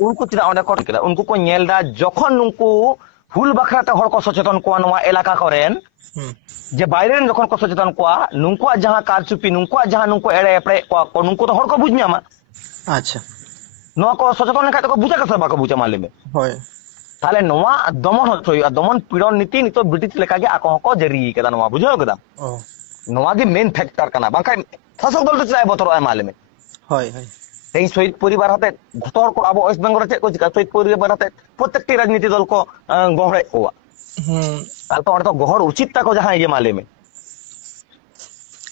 उनको चेदा ओंडे कोट केदा उनको को नेलदा जखन नुंकु हुल बखराते हर को सचेतन को नवा एलाका करेन जे बाइरेन जखन को सचेतन को नुंकुआ जहां कारचुपी नुंकुआ जहां नुंको एड़े एपड़े को नुंको तो हर को बुझ न्यामा अच्छा नवा को सचेतन लेखा तो बुझा का बाको बुझा माले में होय ताले नवा दमन होय दमन पीड़न नीति नितो ब्रिटिश लेखा गे आको को जरी केदा नवा बुझो केदा नवा गे मेन फैक्टर कना बांका शासक दल तो चाय बतर आय माले में होय होय तेई शहीद परिवार हते घटोर को अब वेस्ट बेंगल चे को शहीद परिवार हते प्रत्येकटी राजनीति दल को गहरे को ताल तो तो गहर उचित ता को जहां ये माले में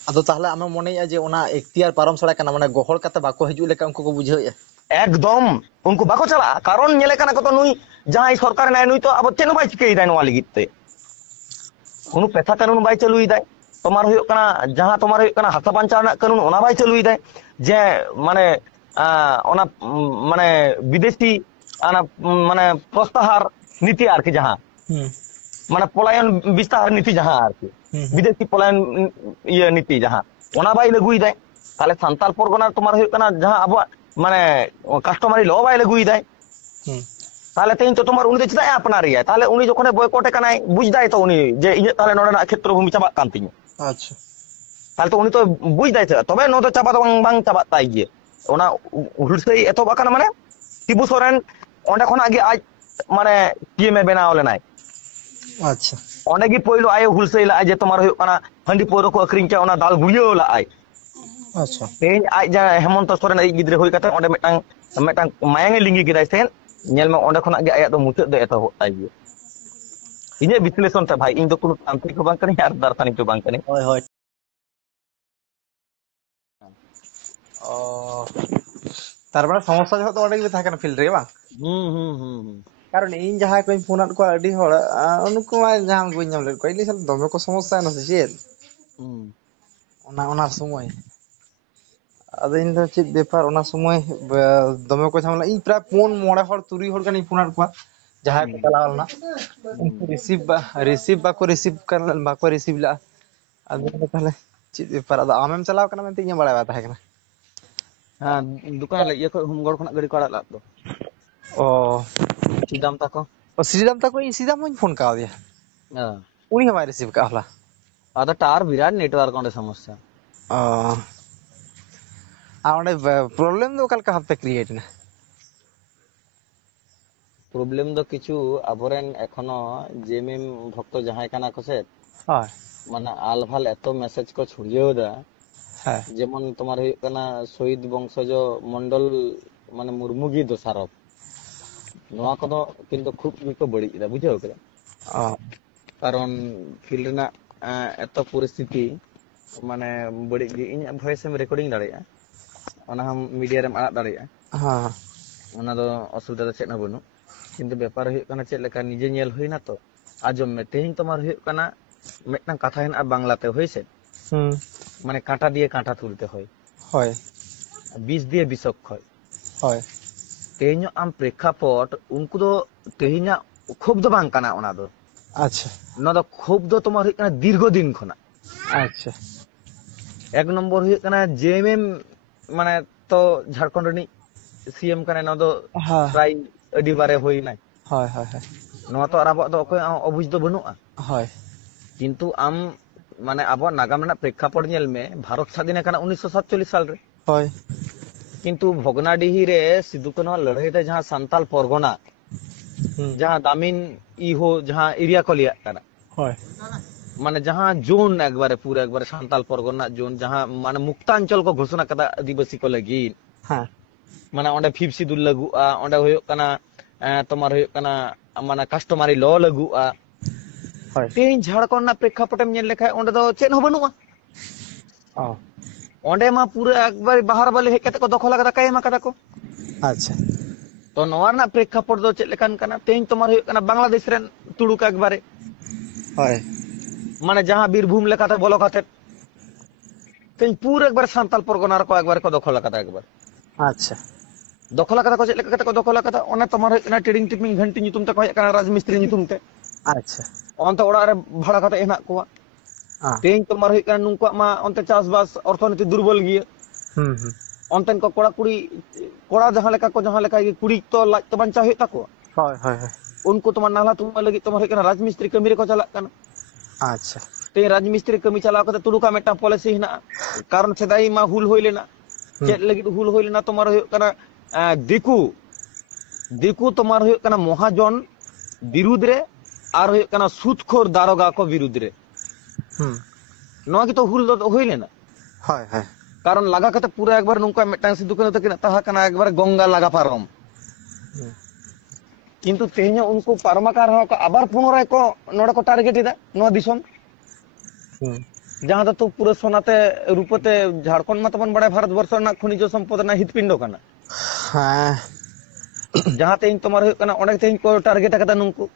अदो ताहले आमे मने जे ओना इख्तियार पारम सड़ा कना माने गहर कते बाको हजु लेका उनको को बुझे एकदम उनको बाको चला कारण नेले कना को तो नुई जहां सरकार नाय नुई तो अब चेनो बाई चिके दाय नवा लिगित ते उनु पेथा कानून बाई चलुई दाय तोमार होय कना जहां तोमार होय कना हासा बांचा ना कानून ओना बाई चलुई दाय जे माने ओना माने विदेशी आना माने प्रस्ताहार नीति आर के जहां माने पलायन विस्तार नीति जहां आर के विदेशी पलायन ये नीति जहां ओना बाई लगुई दाय ताले संताल परगना तोमार होय कना जहां अब माने कास्टमारी लो बाई लगुई दाय ताले तेन तो तोमार उनी चिता अपना रिया ताले उनी जखने बयकॉट कनाय बुझ दाय तो उनी जे इया ताले नोडा क्षेत्र भूमि चाबा कान तिन अच्छा ताले तो उनी तो बुझ दाय तबे नो तो चाबा तो बांग चाबा ताई गे ओना हुलसई एतो बाकाना माने टिबू सोरेन ओंडे खना गे आज माने टीएम बनाव लेनाय अच्छा ओंडे गे पहिलो आय हुलसई ला जे तोमार होय कना हंडी पोरो को अखरिंग के ओना दाल गुड़ियो ला आय अच्छा तेन आज जा हेमंत सोरेन आई गिद्रे होय काते ओंडे मेटांग मायांगे लिंगी गिदाय सेन नेल में ओंडे खना गे आया तो मुचाद दे एतो ताई गे इने विश्लेषण ता भाई इन दो कुनो तांत्रिक को बांग कने यार दार्शनिक को बांग कने होय होय तारमाने समस्या जो तो ओडे था फील्ड रे बा कारण इन जहां को फोन को अडी होड़ उनको जहां को नाम ले को इली सल दमे को समस्या न से चेद ओना समय अद इन दो चेद व्यापार ओना समय दमे को झमला इन प्राय फोन मोड़े होड़ तुरी होड़ कनी फोन को जहां को चलावल ना रिसीव बाको रिसीव ला अद ताले चेद व्यापार अद आमेम चलाव कना मेनते इन बड़ा था कना हां दुकान ले ये को हमगड़ खना गड़ी काड़ा ला दो ओ सीधाम ताको इन सीधा मुझ फोन का दिया हां उनी हमारे रिसीव का हला आदा टार विराट नेटवर्क ओंडे समस्या ओंडे प्रॉब्लम दो कल का हफ्ते क्रिएट ना प्रॉब्लम दो किछु अबरेन एखनो जेएमएम भक्त जहाय काना को से हां माने आलभाल एतो मैसेज को छुड़ियो दा ᱦᱮᱸ ᱡᱮᱢᱚᱱ ᱛᱳᱢᱟর ᱦᱩᱭᱩᱜ ᱠᱟᱱᱟ শহীদ বংশজ মন্ডল মানে মুর্মু ᱜᱮ দোষারোপ ᱱᱚᱣᱟ ᱠᱚᱫᱚ ᱠᱤᱱᱛᱩ খুব ᱜᱮᱠᱚ ᱵᱟᱹᱲᱤᱡ ᱮᱫᱟ ᱵᱩᱡᱷᱟᱹᱣ ᱠᱮᱫᱟ ᱚ কারণ ফিল্ড ᱨᱮᱱᱟᱜ এত পরিস্থিতি মানে বাড়িᱡ ᱜᱮ ᱤᱧᱟᱹᱜ ভয়েস এম রেকর্ডিং দাঁড়াᱭᱟ ᱚᱱᱟ ᱦᱚᱸ ᱢᱤᱰᱤᱭᱟ ᱨᱮᱢ ᱟᱲᱟᱜ ᱫᱟᱲᱮᱭᱟᱜᱼᱟ ᱦᱮᱸ ᱚᱱᱟ ᱫᱚ ᱚᱥᱩᱵᱤᱫᱷᱟ ᱫᱚ ᱪᱮᱫ ᱦᱚᱸ ᱵᱟᱹᱱᱩᱜ ᱠᱤᱱᱛᱩ ᱵᱮᱯᱟর ᱦᱩᱭᱩᱜ ᱠᱟᱱᱟ ᱪᱮᱫ ᱞᱮᱠᱟ ᱱᱤᱡᱮ ᱧᱮᱞ ᱦᱩᱭᱱᱟ ᱛᱚ ᱟᱸᱡᱚᱢ ᱢᱮ ᱛᱮᱦᱮᱧ ᱛᱳᱢᱟর ᱦᱩᱭᱩᱜ ᱠᱟᱱᱟ ᱢᱤᱫᱴᱟᱝ ᱠᱟᱛᱷᱟ ᱦᱮᱱᱟᱜᱼᱟ ᱵᱟᱝᱞᱟতে হয়েছে হুম মানে কাঁটা দিয়ে কাঁটা তুলতে হয় হয় বিষ দিয়ে বিষক্ষয় হয় তেহেᱧᱟᱜ ᱟᱢ প্রেক্ষাপট ᱩᱱᱠᱩ ᱫᱚ ᱛᱮᱦᱮᱧᱟᱜ ᱠᱷᱩᱵ ᱫᱚ ᱵᱟᱝ ᱠᱟᱱᱟ ᱚᱱᱟ ᱫᱚ আচ্ছা ᱱᱚᱣᱟ ᱫᱚ ᱠᱷᱩᱵ ᱫᱚ ᱛᱳᱢᱟর ᱦᱩᱭᱩᱜ ᱠᱟᱱᱟ দীর্ঘদিন ᱠᱷᱚᱱᱟᱜ আচ্ছা এক নম্বর ᱦᱩᱭᱩᱜ ᱠᱟᱱᱟ জেএমএম মানে তো ঝাড়খণ্ড ᱨᱤᱱᱤᱡ সিএম ᱠᱟᱱᱟᱭ ᱱᱚᱣᱟ ᱫᱚ হ্যাঁ প্রায় ᱟᱹᱰᱤ ᱵᱟᱨᱮ ᱦᱩᱭᱱᱟᱭ হয় হয় হয় ᱱᱚᱣᱟ ᱛᱚ ᱟᱨ ᱟᱵᱚᱣᱟᱜ ᱫᱚ ᱚᱠᱚᱭᱟᱜ ᱦᱚᱸ ᱚᱵᱩᱡ ᱫᱚ ᱵᱟᱹᱱᱩᱜᱼᱟ হয় ᱠᱤᱱᱛᱩ ᱟᱢ মানে আবহাওয়ার নাগাম ᱨᱮᱱᱟᱜ প্রেক্ষাপট ᱧᱮᱞ ᱢᱮ ভারত স্বাধীন ᱟᱠᱟᱱᱟ 1947 সাল রে হয় কিন্তু ভগনাডিহি রে সিধু কানু লড়াই তে যাহা সান্তাল পরগনা হুম যাহা দামিন ইহো যাহা এরিয়া কো লিয়া কানা হয় মানে যাহা জোন একবারে পুরো একবারে সান্তাল পরগনা জোন যাহা মানে মুক্তাঞ্চল को घोषणा कदा आदिवासी को लगी হ্যাঁ মানে onde ফিফ সিদুল লাগুआ onde ᱦᱩᱭᱩᱜ ᱠᱟᱱᱟ তোমার ᱦᱩᱭᱩᱜ ᱠᱟᱱᱟ মানে কাস্টমারি ল লাগুआ হয় ᱛᱮᱦᱮᱧ ঝাড়খণ্ড ᱨᱮᱱᱟᱜ প্রেক্ষাপটেম ᱧᱮᱞ ᱞᱮᱠᱷᱟᱡ onde ᱫᱚ ᱪᱮᱫ ᱦᱚᱸ ᱵᱟᱹᱱᱩᱜᱼᱟ ও onde ᱢᱟ ᱯᱩᱨᱟᱹ একবারে বাহার বালি হেᱡ ᱠᱟᱛᱮ ᱠᱚ দখল ᱟᱠᱟᱫᱟ কায়েᱢ ᱟᱠᱟᱫᱟ ᱠᱚ আচ্ছা তো ᱱᱚᱣᱟ ᱨᱮᱱᱟᱜ প্রেক্ষাপট ᱫᱚ ᱪᱮᱫ ᱞᱮᱠᱟᱱ ᱠᱟᱱᱟ ᱛᱮᱦᱮᱧ তোমার ᱦᱩᱭᱩᱜ ᱠᱟᱱᱟ বাংলাদেশ ᱨᱮᱱ ᱛᱩᱲᱩᱠ একবারে হয় মানে যাহা বীরভূম লেখাতে বলো কাতে তেহᱮᱧ পুরো একবারে সান্তাল পরগনা ᱨᱮᱠᱚ একবারে ᱠᱚ দখল ᱟᱠᱟᱫᱟ একবার আচ্ছা দখল ᱟᱠᱟᱫᱟ ᱠᱚ ᱪᱮᱫ ᱞᱮᱠᱟ ᱠᱟᱛᱮ ᱠᱚ ᱫᱚᱠᱷᱚᱞ ᱟᱠᱟᱫᱟ ᱚᱱᱟ ᱛᱳᱢᱟর ᱦᱩᱭᱩᱜ ᱠᱟᱱᱟ ᱴᱤᱰᱤᱝ ᱴᱤᱯᱤᱝ ᱜᱷᱟᱱᱴᱤ ᱧᱩᱛᱩᱢ ᱛᱮᱠᱚ ᱦᱮᱡ ᱟᱠᱟᱱᱟ ᱨᱟᱡᱽ ᱢᱤᱥᱛᱨᱤ ᱧᱩᱛᱩᱢ তে আচ্ছা ᱚᱱᱛᱮ ᱚᱲᱟᱜ ᱨᱮ ᱵᱷᱟᱲᱟ ᱠᱟᱛᱮ ᱦᱮᱱᱟᱜ ᱠᱚᱣᱟ ᱛᱮᱦᱮᱧ ᱛᱳᱢᱟর ᱦᱩᱭᱩᱜ ᱠᱟᱱᱟ ᱱᱩᱠᱩᱣᱟᱜ ᱢᱟ ᱚᱱᱛᱮ ᱪᱟᱥᱵᱟᱥ ᱚᱨᱛᱷᱚᱱᱤᱛᱤ ᱫᱩᱨᱵᱚᱞ ᱜᱮᱭᱟ হুম হুম ᱚᱱᱛᱮᱱ ᱠᱚ ᱠᱚᱲᱟ ᱠᱩᱲᱤ ᱠᱚᱲᱟ ᱡᱟᱦᱟᱸ ᱞᱮᱠᱟ ᱠᱚ ᱡᱟᱦᱟᱸ ᱞᱮᱠᱟ ᱜᱮ ᱠᱩᱲᱤ ᱛᱚ ᱞᱟᱡ ᱛᱚ ᱵᱟᱧᱪᱟᱣ ᱦᱩᱭᱩᱜ ᱛᱟᱠᱚᱣᱟ হয় হয় হয় उनको तुम्हार नाला तुम्हार लगी तुम्हार हुई राज मिस्त्री कमी रे को चला कना আচ্ছা ते राज मिस्त्री कमी चला कते तुड़ुका मेटा पॉलिसी हिना कारण सेदाई मा हुल होई लेना चेक लगी हुल होई लेना तुम्हार हुई कना दिकू दिकू तुम्हार हुई कना महाजन विरुद्ध रे आर हुई कना सुदखोर दारोगा को विरुद्ध रे হুম नवा की तो हुल दो होई लेना হয় হয় कारण लगा कते पूरा एक बार नुका मेटा सिद्धू कना तकिन ताहा कना एक बार गंगा लगा पारम किंतु तेहኛ उनको पारमाकार को आबार पुनराय को नोडा को टारगेट इदा नोआ दिसम হুম जहां दो तो पूरे सोनाते रूपते झारखंड में तबन बड़े भारत वर्ष ना खनिज संपद ना हितपिंड कना হ্যাঁ जहां तेहñ तोमार हुई कना ओंडे तेहñ को टारगेट कदा नुंकु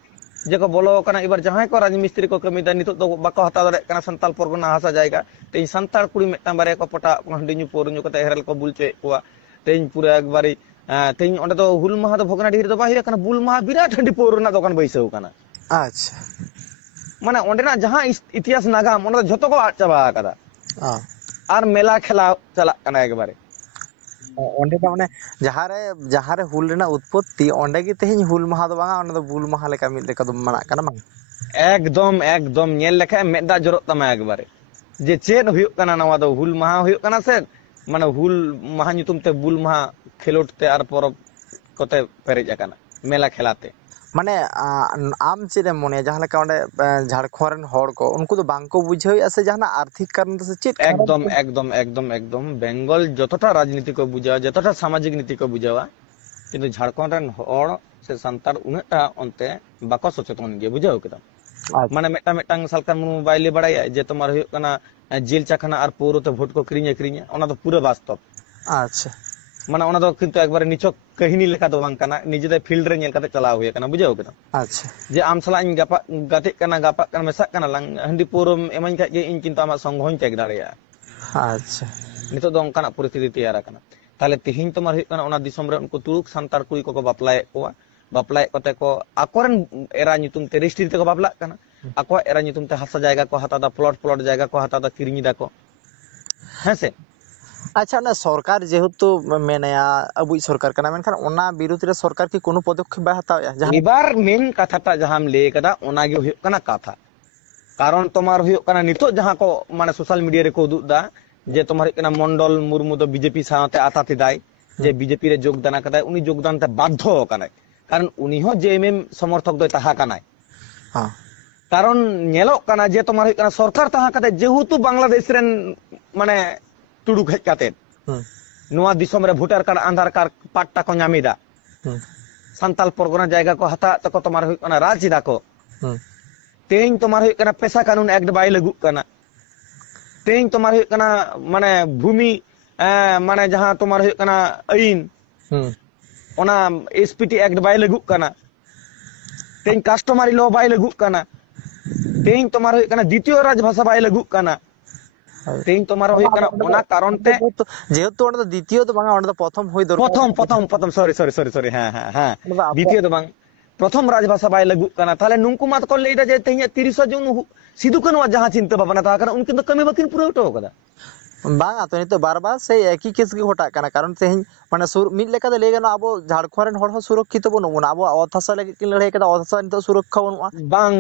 जे को बोलो कना इबार जहां को राज मिस्त्री को कमी दा नितो दो बाको हता दरे कना संताल परगना हासा जायगा तेहñ संताल कुड़ी मेटा बारे को पटा हंडी न्यू पोर न्यू कते हेरल को बुलचे कोआ तेहñ पूरा एकबारी तेहñ ओंडे दो हुल माहा दो भगनाडीर दो बाहिर कना बुल माहा बिराट हंडी पोर ना दोकान बैसाव कना আচ্ছা মানে অন্ডেনা যাহা ইতিহাস নাগাম ওনা যত কো আট চাবা কাদা আর মেলা খেলা চালা কানা একবারে ᱚᱸᱰᱮ ᱫᱚ ᱢᱟᱱᱮ ᱡᱟᱦᱟᱸᱨᱮ ᱦᱩᱞ ᱨᱮᱱᱟᱜ ᱩᱛᱯᱚᱛᱛᱤ ᱚᱸᱰᱮ ᱜᱮ ᱛᱮᱦᱮᱧ ᱦᱩᱞ ᱢᱟᱦᱟ ᱫᱚ ᱵᱟᱝᱟ ᱚᱸᱰᱮ ᱫᱚ ᱵᱩᱞ ᱢᱟᱦᱟ ᱞᱮᱠᱟ ᱢᱤᱫ ᱞᱮᱠᱟ ᱫᱚ ᱢᱟᱱᱟᱜ ᱠᱟᱱᱟ ᱵᱟᱝ একদম একদম ᱧᱮᱞ ᱞᱮᱠᱷᱟᱡ ᱢᱮᱫ ᱫᱟᱜ ᱡᱚᱨᱚᱜ ᱛᱟᱢᱟ একবারে যে চেদ হুᱭᱩᱜ ᱠᱟᱱᱟ ᱱᱚᱣᱟ ᱫᱚ হুল মাহা হুᱭᱩᱜ ᱠᱟᱱᱟ ᱥᱮ মানে হুল মাহা ᱧᱩᱛᱩᱢ তে বুল মাহা খেলোট তে আর পরব কতে পেরেজ আকানা মেলা খেলাতে ᱢᱟᱱᱮ ᱟᱢ ᱪᱮᱫ ᱮᱢ ᱢᱚᱱᱮᱭᱟ ᱡᱟᱦᱟᱸ ᱞᱮᱠᱟ ᱚᱸᱰᱮ ঝাড়খণ্ড ᱨᱮᱱ ᱦᱚᱲ ᱠᱚ ᱩᱱᱠᱩ ᱫᱚ ᱵᱟᱝᱠᱚ ᱵᱩᱡᱷᱟᱹᱣᱮᱜᱼᱟ ᱥᱮ ᱡᱟᱦᱟᱱᱟᱜ ᱟর্থিক কারণ ᱛᱮ ᱪᱮᱫ একদম একদম একদম একদম বেঙ্গল যতটা রাজনীতি কো বুঝাওয়া যতটা সামাজিক নীতি কো বুঝাওয়া কিন্তু ঝাড়খণ্ড রেন হড় সে সান্তার উনাটা অন্তে বাকো সচেতন গে বুঝাও কেদা মানে মেটা মেটাং সালকান মোবাইলে বাড়াই যে তোমার হুᱭᱩᱜ ᱠᱟᱱᱟ জেল চাখানা আর পৌরতে ভোট কো কিরিᱧ আᱠᱷᱨᱤᱧᱟ ওনা তো পুরো বাস্তব আচ্ছা মানে ওনা তো কিন্তু একবারে নিছক কাহিনী লেখা তো বাং কানা নিজেদের ফিল্ড রে ñᱮল কাতে চালাও হুᱭ ᱠᱟᱱᱟ বুঝাও কেদা আচ্ছা যে আম সালা ইñ গাপা গাতে কানা গাপা কানা মেসা কানা লাং হান্ডি পৌরম এমাñ খাই গে ইñ কিন্তু আমা সংঘ ত্যাগ দাঁড়ায়া আচ্ছা নিতো ᱫᱚ ᱚᱱᱠᱟᱱᱟᱜ ᱯᱚᱨᱤᱥᱛᱷᱤᱛᱤ ᱛᱮᱭᱟᱨ ᱟᱠᱟᱱᱟ ᱛᱟᱦᱞᱮ ᱛᱮᱦᱮᱧ ᱛᱳᱢᱟᱨ ᱦᱩᱭᱩᱜ ᱠᱟᱱᱟ ᱚᱱᱟ ᱫᱤᱥᱚᱢ ᱨᱮ ᱩᱱᱠᱩ ᱛᱩᱲᱩᱠ ᱥᱟᱱᱛᱟᱲ ᱠᱩᱲᱤ ᱠᱚᱠᱚ ᱵᱟᱯᱞᱟᱭᱮᱫ ᱠᱚᱣᱟ ᱵᱟᱯᱞᱟᱭᱮᱫ ᱠᱚᱛᱮ ᱠᱚ ᱟᱠᱚᱨᱮᱱ ᱮᱨᱟ ᱧᱩᱛᱩᱢ te ᱨᱮᱡᱤᱥᱴᱨᱤ ᱛᱮᱠᱚ ᱵᱟᱯᱞᱟᱜ ᱠᱟᱱᱟ ᱟᱠᱚᱣᱟᱜ ᱮᱨᱟ ᱧᱩᱛᱩᱢ te ᱦᱟᱥᱟ ᱡᱟᱭᱜᱟ ᱠᱚ ᱦᱟᱛᱟᱣ ᱫᱟ প্লট জায়গা ᱠᱚ ᱦᱟᱛᱟᱣ ᱫᱟ ᱠᱤᱨᱤᱧ ᱫᱟ ᱠᱚ ᱦᱮᱸᱥᱮ আচ্ছা না সরকার যেহেতু মেনায়া আবুই সরকার কানা মেনখান ওনা বিরুদ্ধে রে সরকার কি কোনো পদক্ষেপ বাই হাতাওয়া যাহা এবার মেন কথাটা যাহাম লে কাদা ওনাগে হুᱭᱩᱜ ᱠᱟᱱᱟ কথা কারণ তোমার হুᱭᱩᱜ ᱠᱟᱱᱟ নিতো যাহা কো মানে সোশ্যাল মিডিয়া রে কো উদুগ দা যে তোমার হুᱭᱩᱜ ᱠᱟᱱᱟ মন্ডল মুর্মু ᱫᱚ বিজেপি সাথে আতাতে দায় যে বিজেপি রে যোগদান কাদায় উনি যোগদান তে বাধ্য কানায় কারণ উনি হ জেএমএম সমর্থক দই তাহা কানায় হ্যাঁ কারণ ñᱮᱞᱚᱜ ᱠᱟᱱᱟ যে তোমার হুᱭᱩᱜ ᱠᱟᱱᱟ সরকার তাহা কাতে যেহেতু বাংলাদেশ রেন মানে तुड़ुक हेज काते नोआ दिसोम रे भोटार कार्ड आधार कार्ड पाट्टा को नामिदा सांताल परगना जायगा को हता तको तोमार हुई कना राजदा को तेहिं तोमार हुई कना पेशा कानून एक्ट बाय लागू कना तेहिं तोमार हुई कना माने भूमि माने जहां तोमार हुई कना आईन ओना एसपीटी एक्ट बाय लागू कना तेहिं कस्टमारी लॉ बाय लागू कना तेहिं तोमार हुई कना द्वितीय राजभाषा बाय लागू कना तेहिं तोमार हुई कना ओना कारण ते जेहेतु ओंडे द्वितीय तो बांगा ओंडे प्रथम होई दरकार प्रथम सॉरी हाँ द्वितीय तो बांग प्रथम राजभाषा बाय लागू कना ताले नुंकु मात को लेदा जे तेहिं 30 जून सिदु कानुआ जहां चिंता भावना ता कना उनकिन तो कमी बाकिन पूरा उठो कदा बांगा तो नितो बार-बार से एक ही केस गे घटा कना कारण तेहिं माने सुर मिड लेका दे लेगा ना अबो झारखंड रेन हर हो सुरक्षित बनो बना अबो अथासा लगे किन लड़ाई कदा अथासा नितो सुरक्षा बनुआ बांग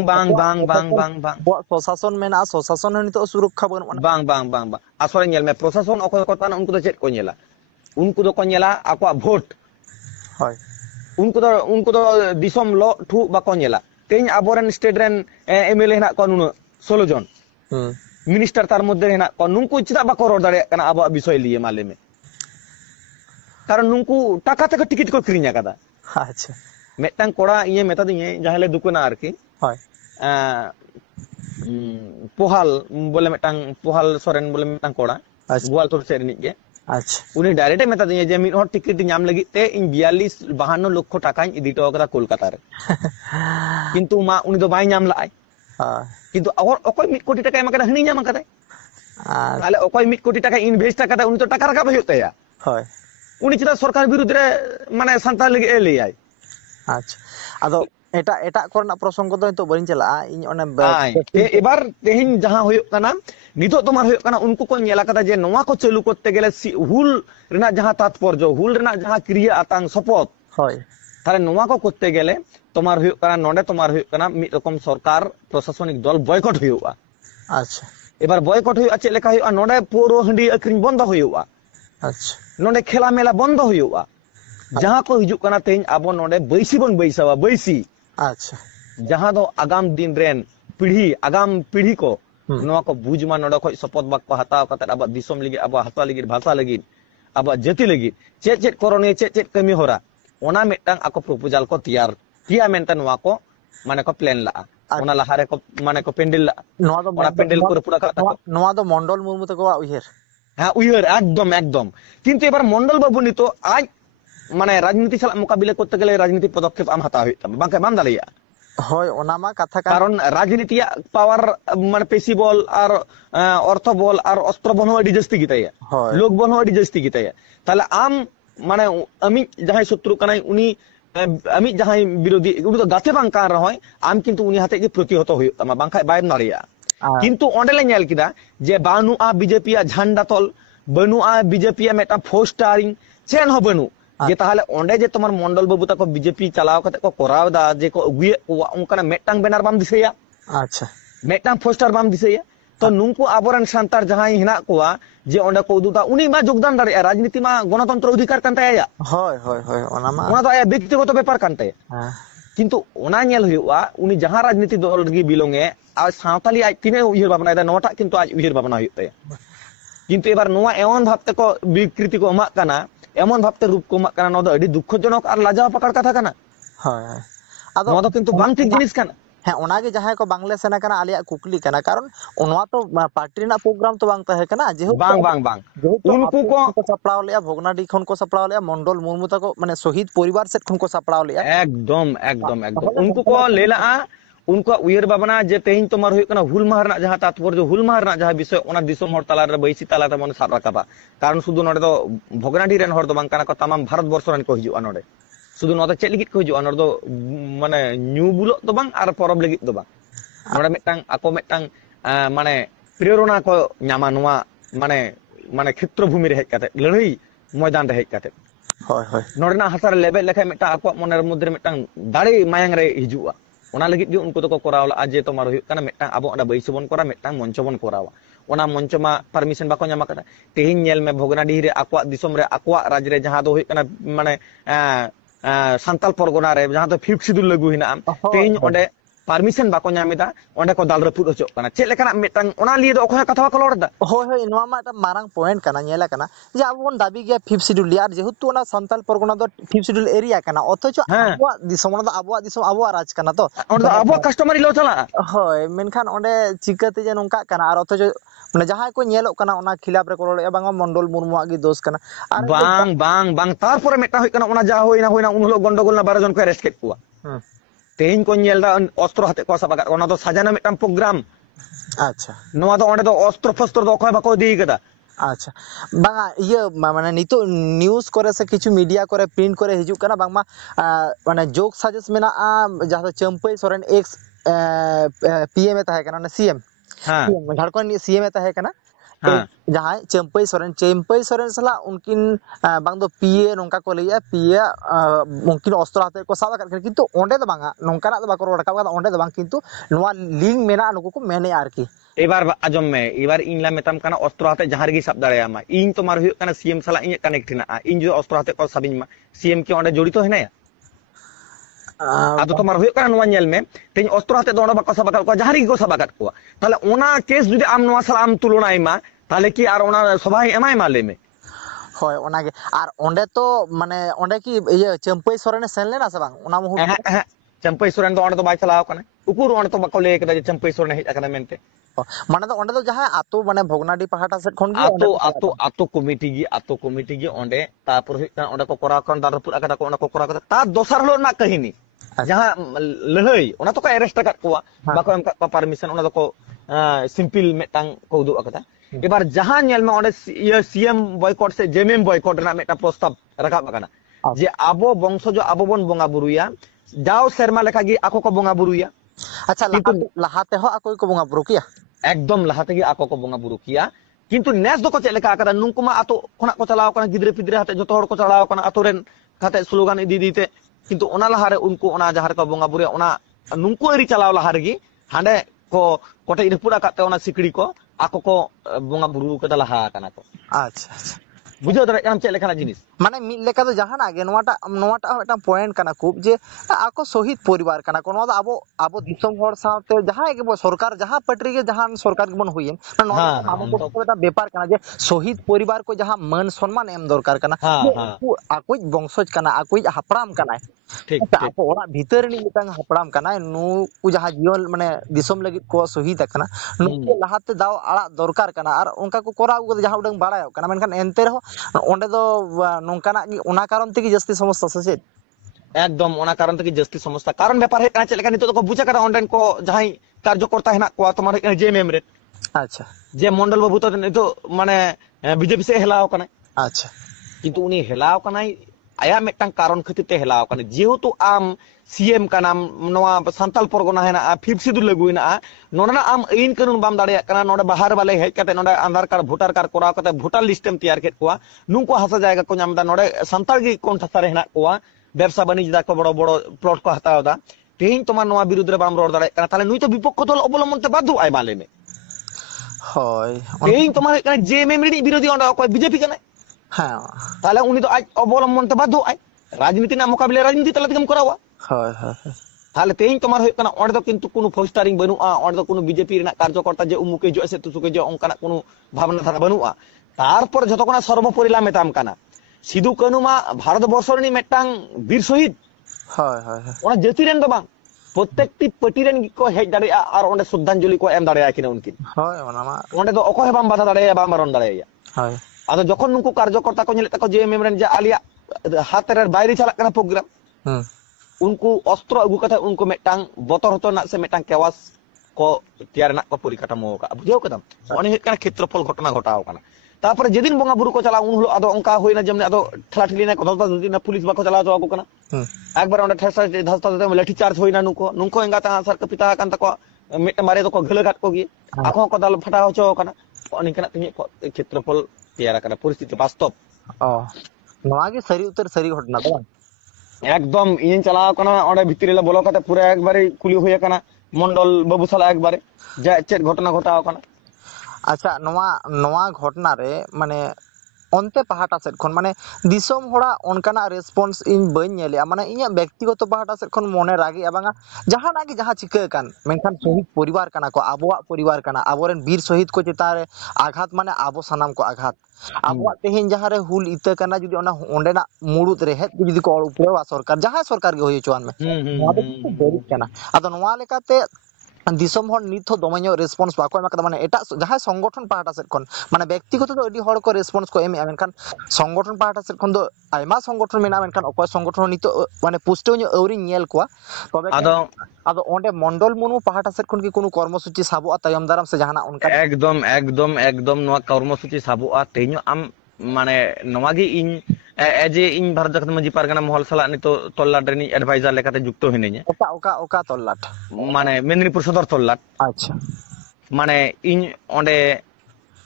प्रशासन मेना प्रशासन नितो सुरक्षा बनुआ बांग आसरे नेल में प्रशासन अको को ताना उनको तो चेक को नेला उनको तो को नेला आको वोट होय उनको तो दिसम लो ठु बाको नेला तेहिं आबोरेन स्टेट रेन एमएलए हेना को नुन 16 जन मिनिस्टर तार मध्य हेना को नुंकु चिदा बाको रोड दाड़े कना आबो विषय लिए माले में कारण नुंकु टाका तक टिकट को किरिnya कदा अच्छा मेटांग कोड़ा इये मेता दिए जहाले दुकुना आरकी होय पोहाल बोले मेटांग पोहाल सोरेन बोले मेटांग कोड़ा गोवाल तोर सेरनी के अच्छा उनी डायरेक्ट मेता दिए जे मिड हर टिकट ᱧᱟᱢ ᱞᱟᱹᱜᱤᱫ ᱛᱮ ᱤᱧ 42 52 লক্ষ টাকাᱧ ইদি ᱴᱚ ᱠᱟᱫᱟ ᱠᱳᱞᱠᱟᱛᱟ ᱨᱮ কিন্তু মা উনি তো বাই ᱧᱟᱢ ᱞᱟᱜᱟᱭ কিন্তু অকয় 1 কোটি টাকা এম কাদা হানি ᱧᱟᱢ কাদায় তাহলে অকয় 1 কোটি টাকা ইনভেস্ট কাদা উনি তো টাকা রাখা হইতো তায়া হয় উনি চিদা সরকার বিরুদ্ধে মানে সান্তাল লাগি এলিয়াই আচ্ছা আদো এটা এটা করনা প্রসঙ্গ তো তো বরিন চলা ইন অনে এবার তেহিন যাহা হইও কানা নিতো তোমার হইও কানা উনকু কো নেলা কাদা যে নোয়া কো চালু করতে গেলে হুল রেনা যাহা তাৎপর্য হুল রেনা যাহা ক্রিয়া আতাং শপথ হয় তাহলে নোয়া কো করতে গেলে তোমার হইও কানা নডে তোমার হইও কানা মি রকম সরকার প্রশাসনিক দল বয়কট হইওয়া আচ্ছা এবার বয়কট হইওয়া চে লেখা হইওয়া নডে পুরো হান্ডি আক্রিন বন্ধ হইওয়া আচ্ছা নডে খেলা মেলা বন্ধ হইওয়া যাহা কো হিজুক কানা তেহিন আবো নডে বৈসি বন বৈসাওয়া বৈসি अच्छा जहां दो आगाम दिन रेन आगाम पीढ़ी को नोआ को बुझमा नोडा खो शपथ बाक को हताव कते अब दिसम लगी अब हसा लगी भाषा लगी अब जाति लगी चेक करने चेक कमी होरा ओना मेटांग आको प्रपोजल को तैयार मेंटन नोआ को माने को प्लान ला ओना लहारे को माने को पेंडल ला नोआ तो ओना पेंडल पूरा काटा नोआ तो मंडल मुर्मु तको उयहर हां उयहर एकदम किंतु एबार मंडल बाबू नितो आज माने राजनीति साला मुकाबिला करते गेले राजनीति पदक्षेप आम हता हुई तम बांके बाम दालिया होय ओना मा कथा कारण राजनीति पावर माने पेशी बल और अर्थ बल और अस्त्र बनो अडी जस्ती गिताया लोक बनो अडी जस्ती गिताया ताले आम माने अमी जहां शत्रु कनाय उनी अमी जहां विरोधी उनी तो गाते बांग कार रहोय आम किंतु उनी हाते के प्रतिहत हुई तम बांखा बायम दालिया किंतु ओंडेले नेल किदा जे बानुआ बीजेपी झंडा तल बनुआ बीजेपी मेटा फोस्टारिंग चेन हो बनु जे ताहले ओंडे जे तोमार मंडल बाबू ताको बीजेपी चलाव कते को कोराव दा जे को अगुए उनका मेटांग बैनर बाम दिसैया अच्छा मेटांग पोस्टर बाम दिसैया तो नुंकु आबोरन सांतार जहां हिना कोआ जे ओंडे को उदुदा उनी मा योगदान दाड़े राजनीति मा गणतंत्र अधिकार कान ताया होय ओना मा ओना तो आया व्यक्तिगत व्यापार कान ताया किंतु ओना नेल हुआ उनी जहां राजनीति दल गी बिलोंगे आ सावताली आज तिने उयहर भावना दा नोटा किंतु आज उयहर भावना हुई ताया किंतु एबार नोआ एवन भाबते को विकृति को एमा काना एमन भाबते रूप को एमा काना नो दो अडी दुखजनक और लाजाव पकड़ कथा काना होय आदो नो दो किंतु बांग ठीक जिनिस काना हाँ ओनागे जहां को बांग्ला सेना काना आलिया कुकली काना कारण ओनवा तो पार्टी ना प्रोग्राम तो बांग तहे काना जे बांग उनको को सपड़ाव लिया भोगनाडी खन को सपड़ाव लिया मंडल मुर्मु तको माने शहीद परिवार सेट खन को सपड़ाव लिया एकदम उनको को लेला उनको उयर बाबना जे तेहिन तोमार हुई कना हुल माहर ना जहां तात्पर्य हुल माहर ना जहां विषय ओना दिसम हर तला रे बैसी तला रे मन साब राकाबा कारण सुदु नडे दो भोगनाडी रेन हर दो बांग काना को तमाम भारत वर्ष रन को हिजु नडे सुदु नडे चेक लिगित को हिजु नडे दो माने न्यू बुलो तो बांग आर परब लिगित दो बांग नडे मेटांग आको मेटांग माने प्रेरणा को न्यामा नोआ माने क्षेत्र भूमि रे हेज काते लड़ई मैदान रे हेज काते होय नडे ना हसार लेबे लेखा मेटा आको मने मध्य मेटांग दाड़ी मायांग रे हिजुआ ओना लगित गे उनको तो को करावला आज जे तोमार हुई कना मेटा आबो ओना बैस बन करा मेटा मंच बन करावा ओना मंच मा परमिशन बाको ᱧᱟᱢ कदा तेहिन नेल में भोगनाडी रे आक्वा दिसम रे आक्वा राज रे जहां दो हुई कना माने सांताल परगना रे जहां तो 5 शिड्यूल लागू हिना तेहिन ओंडे পারমিশন বাকো ñameda onde ko dal rapud hocok kana chet lekana metang ona liye do okoy katha bako ror da ᱦᱳᱭ ᱦᱳᱭ ᱱᱚᱣᱟ ᱢᱟ ᱮᱴᱟᱜ ᱢᱟᱨᱟᱝ ᱯᱚᱭᱮᱱᱴ ᱠᱟᱱᱟ ᱧᱮᱞ ᱟᱠᱟᱱᱟ ᱡᱮ ᱟᱵᱚ ᱵᱚᱱ ᱫᱟᱵᱤ ᱜᱮᱭᱟ ᱯᱷᱤᱯ ᱥᱤᱰᱩᱞ ᱟᱨ ᱡᱮᱦᱮᱛᱩ ᱚᱱᱟ ᱥᱟᱱᱛᱟᱞ ᱯᱚᱨᱜᱚᱱᱟ ᱫᱚ ᱯᱷᱤᱯ ᱥᱤᱰᱩᱞ ᱮᱨᱤᱭᱟ ᱠᱟᱱᱟ ᱚᱛᱷᱚᱪᱚ ᱦᱮᱸ ᱟᱵᱚᱣᱟᱜ ᱫᱤᱥᱚᱢ ᱚᱱᱟ ᱫᱚ ᱟᱵᱚᱣᱟᱜ ᱫᱤᱥᱚᱢ ᱟᱵᱚᱣᱟᱜ ᱨᱟᱡᱽ ᱠᱟᱱᱟ ᱛᱚ onde do abo customary lo chala ᱦᱳᱭ ᱢᱮᱱᱠᱷᱟᱱ ᱚᱸᱰᱮ ᱪᱤᱠᱟᱹᱛᱮ ᱡᱮ ᱱᱚᱝᱠᱟᱜ ᱠᱟᱱᱟ ᱟᱨ ᱚᱛᱷᱚᱪᱚ ᱢᱟᱱᱮ ᱡᱟᱦᱟᱸᱭ ᱠᱚ ᱧᱮᱞᱚᱜ ᱠᱟᱱᱟ ᱚᱱᱟ ᱠᱷᱤᱞᱟᱯ ᱨᱮᱠᱚ ᱨᱚᱲᱮᱜᱼᱟ ᱵᱟᱝᱟ ᱢᱚᱱᱰᱚᱞ ᱢᱩᱨᱢᱩᱣᱟᱜ ᱜᱮ ᱫᱳᱥ ᱠᱟᱱᱟ ᱟᱨ bang tarpore metang hoy kana ona ja hoyna un holo gondogol na 12 jon ko arrest ket kuwa tehin ko nyel da ostro hate ko sabagat ona do sajana metang program ᱟᱪᱪᱷᱟ noa do onde do ostro fostro do okoy bako di kada ᱟᱪᱪᱷᱟ ᱵᱟᱝᱟ ᱤᱭᱟᱹ ᱢᱟᱱᱮ ᱱᱤᱛᱚᱜ news ᱠᱚᱨᱮ ᱥᱮ ᱠᱤᱪᱷᱩ media ᱠᱚᱨᱮ ᱯᱨᱤᱱᱴ ᱠᱚᱨᱮ ᱦᱤᱡᱩᱜ ᱠᱟᱱᱟ ᱵᱟᱝᱢᱟ ᱢᱟᱱᱮ ᱡᱳᱜ ᱥᱟᱡᱮᱥ ᱢᱮᱱᱟᱜᱼᱟ ᱡᱟᱦᱟᱸ ᱫᱚ ᱪᱟᱹᱢᱯᱟᱹᱭ ᱥᱚᱨᱮᱱ ᱮᱠᱥ ᱯᱤᱮᱢ ᱮ ᱛᱟᱦᱮᱸ ᱠᱟᱱᱟ ᱚᱱᱟ ᱥᱤᱮᱢ ᱦᱮᱸ ঝাড়খণ্ড সিএম এ তাহে কানা ᱦᱮᱸ ᱡᱟᱦᱟᱸᱭ ᱪᱟᱹᱢᱯᱟᱹᱭ ᱥᱚᱨᱮᱱ ᱥᱟᱞᱟᱜ ᱩᱱᱠᱤᱱ ᱵᱟᱝ ᱫᱚ ᱯᱤᱮ ᱱᱚᱝᱠᱟ ᱠᱚ ᱞᱟᱹᱭᱟ ᱯᱤᱮ ᱩᱱᱠᱤᱱ ᱚᱥᱛᱨᱚ ᱦᱟᱛᱮ ᱠᱚ ᱥᱟᱵ ᱟᱠᱟᱫ ᱠᱤᱱᱟ ᱠᱤᱱᱛᱩ ᱚᱸᱰᱮ ᱫᱚ ᱵᱟᱝᱟ ᱱᱚᱝᱠᱟᱱᱟᱜ ᱫᱚ ᱵᱟᱠᱚ ᱨᱚᱲ ᱨᱟᱠᱟᱵ ᱠᱟᱫᱟ ᱚᱸᱰᱮ ᱫᱚ ᱵᱟᱝ ᱠᱤᱱᱛᱩ ᱱᱚᱣᱟ ᱞᱤᱝᱠ ᱢᱮᱱᱟᱜᱼᱟ ᱱᱩᱠᱩ ᱠᱚ ᱢᱮᱱᱮᱜᱼᱟ ᱟᱨᱠᱤ এবার আজম মে এবার ইন লা মেতাম কানা অস্ত্র হাতে জাহার গি সাব দাড়ায়ামা ইন তোমার হুᱭᱩᱜ ᱠᱟᱱᱟ সিএম সালা ইᱧ কানেক্ট হেনা'a ইন যদি অস্ত্র হাতে ko সাবিᱧ ma সিএম কি onde জড়িত হেনায়া ᱟᱫᱚ ᱛᱚᱢᱟᱨ ᱦᱩᱭᱩᱜ ᱠᱟᱱᱟ ᱱᱚᱣᱟ ᱧᱮᱞ ᱢᱮ ᱛᱮᱦᱮᱧ ᱚᱥᱛᱨᱚ ᱦᱟᱛᱮ ᱫᱚ ᱚᱸᱰᱮ ᱵᱟᱠᱚ ᱥᱟᱵ ᱟᱠᱟᱫ ᱠᱚᱣᱟ ᱡᱟᱦᱟᱸ ᱨᱮᱜᱮ ᱠᱚ ᱥᱟᱵ ᱟᱠᱟᱫ ᱠᱚᱣᱟ ᱛᱟᱦᱞᱮ ᱚᱱᱟ ᱠᱮᱥ ᱡᱩᱫᱤ ᱟᱢ ᱱᱚᱣᱟ ᱥᱟᱞᱟᱜ ᱟᱢ ᱛᱩᱞᱚᱱᱟᱭ ᱢᱟ তাহলে কি আর ওনা সবাই এমাই মা লেমে ᱦᱳᱭ ᱚᱱᱟᱜᱮ ᱟᱨ ᱚᱸᱰᱮ ᱛᱚ ᱢᱟᱱᱮ ᱚᱸᱰে কি ইয়ে ᱪᱟᱹᱢᱯᱟᱹᱭ ᱥᱚᱨᱮᱱᱮ ᱥᱮᱱ ᱞᱮᱱᱟ ᱥᱮ ᱵᱟᱝ ᱚᱱᱟ ᱢᱩᱦᱩᱨᱛ ᱪᱟᱢᱯᱟᱹᱭ ᱥᱚᱨᱮᱱ ᱫᱚ ᱚᱸᱰে ᱫᱚ ᱵᱟᱭ ᱪᱟᱞᱟᱣ ᱠᱟᱱᱟ ᱩᱠᱩᱨ ᱚᱸᱰে ᱛᱚ ᱵᱟᱠᱚ ᱞᱟᱹᱭ ᱠᱮᱫᱟ ᱡᱮ ᱪᱟᱢᱯᱟᱹᱭ ᱥᱚᱨᱮᱱ ᱦᱮᱡ ᱟᱠᱟᱱᱟ ᱢᱮᱱᱛᱮ ᱢᱟᱱᱮ ᱫᱚ ᱚᱸᱰᱮ ᱫᱚ ᱡᱟᱦᱟᱸ ᱟᱛᱳ ᱢᱟᱱᱮ ᱵᱷᱚᱜᱱᱟᱰᱤ ᱯᱟᱦᱴᱟ ᱥᱮᱫ ᱠᱷᱚᱱ ᱜᱮ ᱚᱸᱰᱮ ᱟᱛᱳ ᱠᱚᱢᱤᱴᱤ ᱜᱮ ᱚᱸᱰে তারপর ᱦᱩᱭᱩᱜ ᱠᱟᱱᱟ ᱚᱸᱰে ᱠᱚ ᱠᱚᱨᱟᱣ ᱠᱟᱱ ᱫᱟᱨ ᱨᱟᱹᱯᱩᱫ ᱟᱠᱟᱫᱟ ᱠᱚ ᱚᱸᱰᱮ ᱠᱚ ᱠᱚᱨᱟᱣ ᱠᱟᱫᱟ ᱛᱟর ᱫᱚᱥᱟর ᱦᱤᱞᱳᱜ ᱨᱮᱱᱟᱜ ᱠᱟᱹᱦᱤᱱᱤ ᱡᱟᱦᱟᱸ ᱞᱟᱹᱲᱦᱟᱹᱭ ᱚᱱᱟ ᱛᱚᱠᱚ ᱮᱨᱮᱥᱴ ᱟᱠᱟᱫ ᱠᱚᱣᱟ ᱵᱟᱠᱚ ᱮᱢ ᱟᱠᱟᱫ ᱠᱚᱣᱟ ᱯᱟᱨমিশন ᱚᱱᱟ ᱫᱚᱠᱚ সিম্পল ᱢᱤᱫᱴᱟᱝ ᱠᱚ ᱩᱫᱩᱜ ᱟᱠᱟᱫᱟ এবার jahan nyel me onde CM boycott সে জেএমএম বয়কট ᱨᱮᱱᱟᱜ ᱢᱤᱫᱴᱟᱝ ᱯᱨᱚস্তাব ᱨᱟᱠᱟᱵ ᱟᱠᱟᱱᱟ যে ᱟᱵᱚ বংশজ ᱟᱵᱚ ᱵᱚᱱ ᱵᱚᱸᱜᱟ ᱵᱩᱨᱩᱭᱟ ᱡᱟᱣ ᱥᱮᱨᱢᱟ ᱞᱮᱠᱟ ᱜᱮ ᱟᱠᱚ ᱠᱚ ᱵᱚᱸᱜᱟ ᱵᱩᱨᱩᱭᱟ ᱟᱪᱪᱷᱟ ᱞᱟᱦᱟতে ᱦᱚᱸ ᱟᱠᱚ ᱠᱚ ᱵᱚᱸᱜᱟ ᱵᱩᱨᱩ ᱠᱤᱭᱟ একদম লাহা থেকে ako ko bonga buru kiya কিন্তু নেস দকো চে লেখা akada nungku ma ato khona ko chalao kana gidre pidre hate joto hor ko chalao kana ato ren kate slogan idi dite কিন্তু ona lahare unku ona jahar ko bonga buru ona nungku eri chalao lahare gi hande ko kote irpura kate ona sikri ko ako ko bonga buru kada laha kana ko আচ্ছা আচ্ছা বুঝাও দাঁড়া এরকম চে লেখা জিনিস মানে মিদ লেখা তো জাহানা গে নোয়াটা নোয়াটা একটা পয়েন্ট কানা খুব যে ako শহীদ পরিবার কানা কোন আবো আবো দিসম হর সাথে যাহা গে সরকার যাহা পাটরি গে জাহান সরকার গে বন হইয়েন নোয়া আমাদের একটা ব্যাপার কানা যে শহীদ পরিবার কো যাহা মান সম্মান এম দরকার কানা আকোই বংশজ কানা আকোই হাপড়াম কানা ঠিক আপো ওরা ভিতর নি মিটাং হাপড়াম কানা নু কু যাহা জিয়ন মানে দিসম লাগি কো শহীদ কানা নু লাহাতে দাও আড়া দরকার কানা আর উনকা কো করা উগ যাহা উডাং বাড়ায় কানা মেনখান এনতে রহ ওন্ডে দো নংকানা ওনা কারণ থেকে জাস্তি সমস্যা আছে একদম ওনা কারণ থেকে জাস্তি সমস্যা কারণ ব্যাপার হে কাছে লেখা নিতো তো বুঝা কাটা অনলাইন কো যাহাই কার্যকর্তা হেনা কো তোমার জেএমএম রে আচ্ছা যে মন্ডল বাবু তো নিতো মানে বিজেপি সে হেলাও কানা আচ্ছা কিন্তু উনি হেলাও কানাই আয়া মেটাং কারণ খাতিতে হেলাও কানা যেহেতু আম সিএম কানাম নোয়া সান্তাল পরগনা হেনা ফিফ সিদুল লাগুইনা নোনা আম আইন কানুন বাম দাঁড়িয়ে কানা নোডে বাহার বালে হেজ কাতে নোডে আধার কার্ড ভোটার কার্ড করাও কাতে ভোটার লিস্টেম তৈয়ার কেট কোয়া নুকো হাসা জায়গা কো নামদা নোডে সান্তাল গি কোন ঠাসারে হেনা কোয়া ব্যবসা বাণিজ্য দা কো বড় বড় প্লট কো হাতাও দা তেহিন তোমার নোয়া বিরুদ্ধে বাম রড় দাঁড়ায় কানা তাহলে নুই তো বিপক্ষ দল অবলম্বনতে বাধ্য আই মালে মে হয় তেহিন তোমার জেএমএম রি বিরোধী অন্ড কয় বিজেপি কানা হ্যাঁ তাহলে উনি তো আজ অবলম্বনতে বাধ্য আই রাজনীতি না মোকাবিলা রাজনীতি তাহলে তুমি করাওয়া হয় হয় তাহলে তেহিন তোমার হয়ে কানা অন্ড কিন্তু কোনো ফোস্টারিং বানুয়া অন্ড কোনো বিজেপি রেনা কার্যকর্তা যে উমুকে জয় সে তুসুকে যে অঙ্কানা কোনো ভাবনা ধারা বানুয়া তারপর যতক্ষণ সর্বোপরি মেতাম কানা সিধু কানু মা ভারতবর্ষ নি মেটাং বীর শহীদ হয় হয় ওনা জাতি রেন দো বাং প্রত্যেকটি পার্টি রেন কো হেজ দাঁড়িয়া আর অন্ড শ্রদ্ধাঞ্জলি কো এম দাঁড়িয়া কিনা উনকিন হয় ওনা মা অন্ড তো অকয় বাম বাধা দাঁড়িয়া বাম মারণ দাঁড়িয়া হয় আদো যখন নুকু কার্যকর্তা কো ñelet ko জেএমএম রেন যে আলিয়া হাতের বাইরে চালাক কানা প্রোগ্রাম उनको अस्त्र अगू कथा उनको मेटांग बतर हतो ना से मेटांग केवास को तैयार ना को परिकाठामो का बुझाव कदम अने हेत काना क्षेत्रफल घटना घटाव काना तारपर जेदिन बोंगा बुरु को चला उन हलो आदो अंका होइना जेमने आदो ठलाठली ना कदलता दिना पुलिस बाको चला जाव को काना एकबार ओंडे ठेसा धस्ता दे लाठी चार्ज होइना नुको एंगा ता सर का पिता कान तको मेट मारे तो को गलगाट को गी आखो को दाल फटा होचो काना अने काना तिनि क्षेत्रफल तैयार काना परिस्थिति वास्तव नवा के सरी उतर सरी घटना तो একদম ইন চালাও কানা ওড়ে ভিতরে বলো কাতে পুরো একবারে কুলি হয়ে কানা মন্ডল বাবু সালা একবারে যা চেট ঘটনা ঘটাও কানা আচ্ছা নয়া নয়া ঘটনা রে মানে onte pahata set khon mane disom hora onkana response in bain nyele mane inya ব্যক্তিগত pahata set khon mone ragi abanga jahana gi jaha chika kan menkan শহীদ পরিবার kana ko aboa পরিবার kana aboren bir Shahid ko chitare aghat mane abo sanam ko aghat aboa tehin jahare hul ita kana judi ona ondena murut rehet judi ko uprewa sarkar jaha sarkar ge hoye chuan me noa do berit kana ado noa lekate दिसम हर नित हो दमे response बाको एमा कदा माने एटा जहां संगठन पाहटा set खन माने व्यक्तिगत तो अडी हर को रेस्पन्स को एम एमन खान संगठन पाहटा सेट खन दो आयमा संगठन मेना मेन खान अकय संगठन नित माने पुष्टो ᱧ अवरी नेल कोआ तबे आदो ओंडे मंडल मुनु पाहटा सेट खन की कोनो कर्मसूची साबो तायम दाराम से जहाना उनका एकदम एकदम एकदम नोआ कर्मसूची साबो तेño आम माने नोआ गी इन एजे इन भारत जगत मंजी पारगाना महल साला नितो तल्लाट रेनी एडवाइजर लेकाते जुक्तो हिनेña ओका तल्लाट माने मेदिनीपुर सदर तल्लाट अच्छा माने इन ओंडे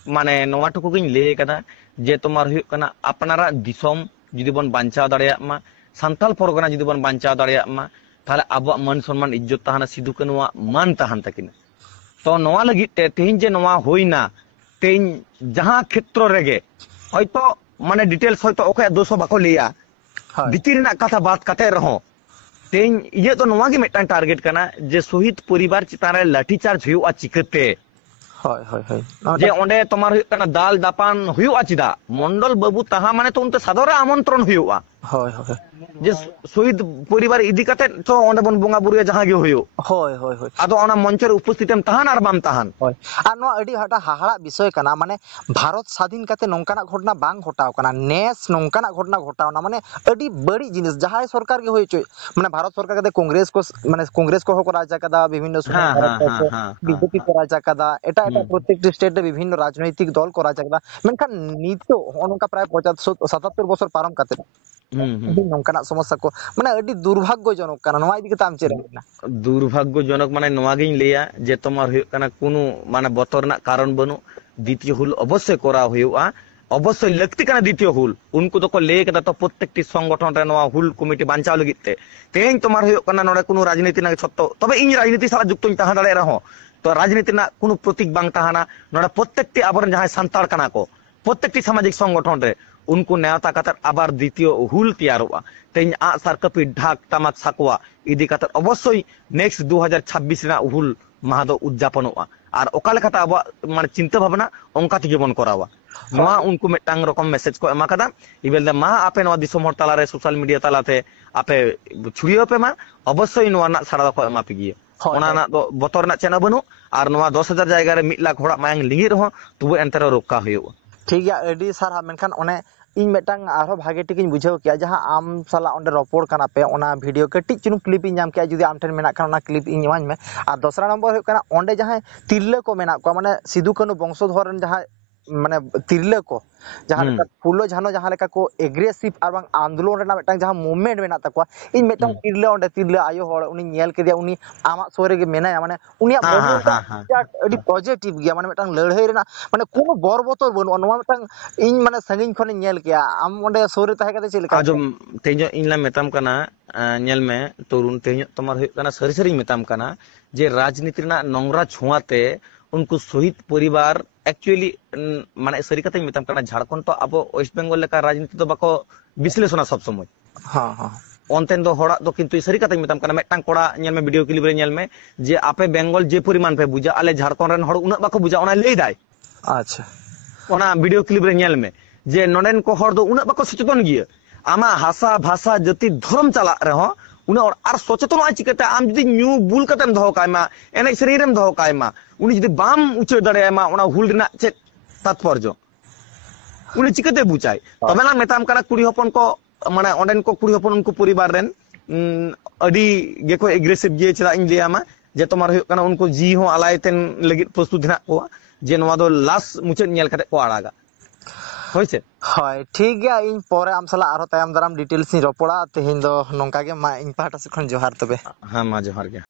माने नोआ टुकु गिन ले कदा जे तोमार हुयु कना अपनारा दिसम जुदी बन बांचाव दाड़ेया मा सांताल परगना जुदी बन बांचाव दाड़ेया मा ताहले आबो मान सम्मान इज्जत ताहाना सिधु कनुआ मान ताहान तकिन तो नोआ लगी ते तेहिन जे नोआ होइना तेहिन जहां क्षेत्र रेगे हयतो माने डिटेल्स हयतो ओके दोसो बाको लिया भीतर ना कथा बात कते रहो तेन ये तो नोआ गे मेटान टारगेट कना जे शहीद परिवार चितान रे लाठी चार्ज हुआ चिकते होय होय होय जे ओंडे तोमार हुयु कना दाल दापान हुआ चिदा मंडल बाबू ताहा माने तो उनते सादरे आमंत्रण हुआ होय होय जे शहीद परिवार इदी कते तो ओंडे बन बोंगा बुरिया जहां गे हुयो होय होय होय आदो ओना मंचर उपस्थितम ताहान आर बाम ताहान होय आ नो अडी हटा हाहाड़ा विषय कना माने भारत स्वाधीन कते नोंकाना घटना बांग घटाव कना नेस नोंकाना घटना घटाव ना माने अडी बड़ी जिनिस जहाय सरकार के होय चोय माने भारत सरकार कते कांग्रेस को हो राजा कदा विभिन्न बीजेपी को राजा कदा एटा एटा प्रत्येक स्टेट रे विभिन्न राजनैतिक दल को राजा कदा मेनखान नितो ओनका प्राय 75 बছর पारम कते नोंकाना समस्या को माने अडी दुर्भाग्यजनक कना नोआ इदी कता आम चेरे दुर्भाग्यजनक माने नोआ गिन लेया जे तोमार हुयु कना कुनु माने बतरना कारण बनु द्वितीय हुल अवश्य करा हुआ अवश्य लगती कना द्वितीय हुल उनको तो को ले कदा तो प्रत्येकटी संगठन रे नोआ हुल कमिटी बांचाव लगिते तेन तोमार हुयु कना नोडे कुनु राजनीति ना छत्तो तबे इन राजनीति साला जुक्तों ताहा दाड़े रहो तो राजनीति ना कुनु प्रतीक बांग ताहाना नोडे प्रत्येकटी आबरन जहां सांताड़ कना को प्रत्येकटी सामाजिक संगठन रे उनको नेता कतर आबार द्वितीय हुल तैयारोआ तेन आ सरकपी ढाक तमाक साकवा इदी कतर अवश्य नेक्स्ट 2026 रे हुल माहा दो उद्यापनोआ और ओका लेखाते अब माने चिंता भावना ओंका तेगे बन करावा नोआ उनको मिटांग रकम मेसेज को एमा कदा इबेल मा आपे नोआ दिसोम हर ताला रे सोशल मीडिया तालाते आपे छुड़ियो पे मा अवश्य नोआ ना सारा को एमा पिगिए ओना ना दो बतर ना चेना बनु और नोआ 10,000 जायगा रे 1 लाख होड़ा मायंग लिंगी रहो तबे एंतरे रोका हुयो ठीक गया अडी सारा मेनखान ओने इन मेटांग आरो भागे टिकिन बुझाव किया जहां आम साला ओंडे रोपोड़ कना पे ओना वीडियो कटिच चुनु क्लिप इन जाम किया जुदी आम ठेन मेना खान ओना क्लिप इन इमाñ में आ दूसरा नंबर हो कना ओंडे जहां तिरले को मेना को माने सिधु कनु वंशधर रन जहां माने तिरले को जहां लेका फुलो झानो जहां लेका को एग्रेसिव और बांग आंदोलन रेना मेटांग जहां मूवमेंट मेना तकवा इन मेटांग तिरले ओंडे तिरले आयो होड़ उनी नेल केदिया उनी आमा सोरे के मेना माने उनिया अडी पॉजिटिव गया माने मेटांग लड़ाई रेना माने कोनो बरबतर बनु नोआ मेटांग इन माने संगिन खने नेल किया आम ओंडे सोरे ताहे कते चेलका आजम तेजो इनला मेताम कना नेल में तरुण तेजो तमार हुयु कना सरी सरी मेताम कना जे राजनीति रेना नोंगरा छुआते उनको शहीद परिवार एक्चुअली माने सरी कते मेताम कना झारखंड तो अब वेस्ट बेंगल लेका राजनीति तो बाको विश्लेषण सब समय हां हां ओनतेन दो होड़ा तो किंतु सरी कते मेताम कना मेटांग कोड़ा नेल में वीडियो क्लिप रे नेल में जे आपे बेंगल जे परिमाण पे बुझा आले झारखंड रन होड़ उना बाको बुझा ओना लेई दाय अच्छा ओना वीडियो क्लिप रे नेल में जे नोडेन को होड़ दो उना बाको सचेतन गिया आमा हासा भाषा जाति धर्म चला रहो उना और सचेतन आ चिकते आम जदि न्यू बुल कतेम दहो कायमा एने शरीरम दहो कायमा उनी जदि बाम उचर दड़ेमा उना हुल रिना चे तात्पर्य उनी चिकते बुचाय तबे ना मेताम कना कुड़ी हपन को माने ओंडेन को कुड़ी हपन उनको परिवार रेन अडी गेको एग्रेसिव गे चला इन लियामा जे तोमार हुयु कना उनको जी हो आलायतेन लगित प्रस्तुत हिना को जे नोवा दो लास मुचेद नेल कते को आड़ागा होइसे हाय ठीक गया इन परे आम साला आरो तायम दाराम डिटेल्स नि रोपड़ा तेहिन दो नोंका गे मा इन पाटा से खन जोहार तबे हां मा जोहार गे।